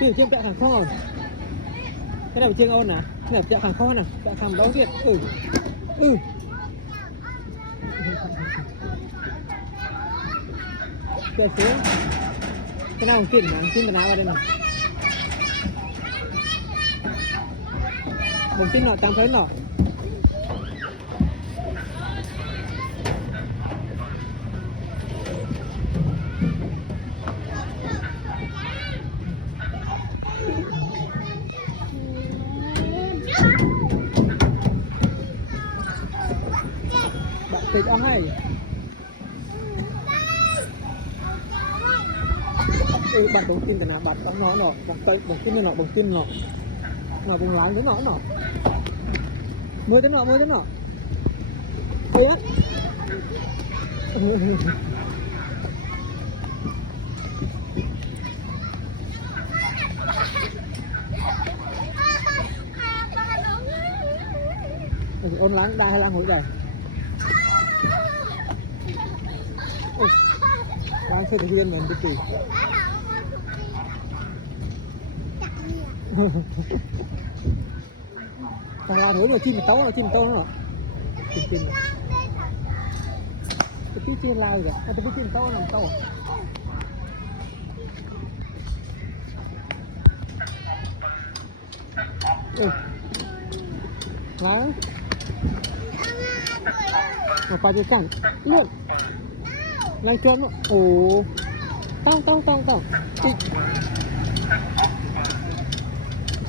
Chiên chiên bẹ hàng kho. Cái này chiên ôn nè, cái này bẹ hàng kho nè, bẹ hàng đó thiệt. Bẹ xíu. Cái nào chiên từ nào vào đây nè. Bông chiên nọ tăng tới nọ. Tịch ông hay bạn bông tin từ nào bạn đóng nó nọ bông tin nọ bông lái tới nọ mới tới nọ thấy á ôn láng đai hay láng hối dài láng sẽ thực hiện mình cái gì thằng la thử mà chim tấu nó chim cái tí chưa lai rồi tôi biết chim tấu làm tấu lá mà phải đi cẳng luôn lang cơm ồ tao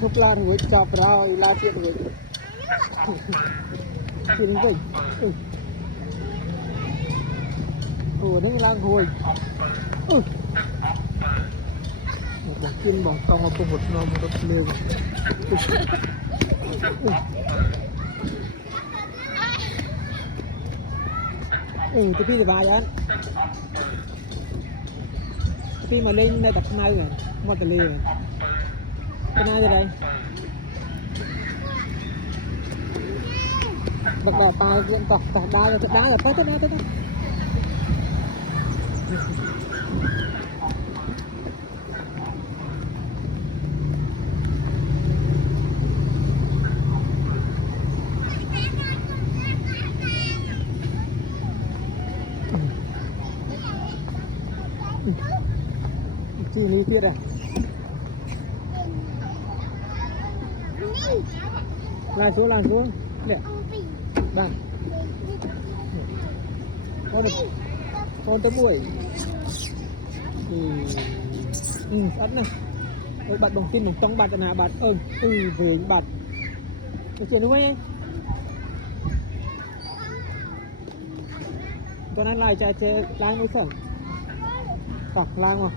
chụp la rồi chọc rồi la chuyện rồi chuyện gì ồ đấy lang hồi một chân bằng tông một nó một đập liều tôi đi vài anh khi mà lên đây đặt mai rồi một tờ liều cái này đây bật đèn tay vẫn tọt đá rồi tới đó chi lý tiết à lại xuống nè đang con tới buổi sẵn này bạn đồng tin đồng tông bạn là bạn về bạn cái chuyện đúng không anh cho nên lại chạy lang mới sẵn lang mà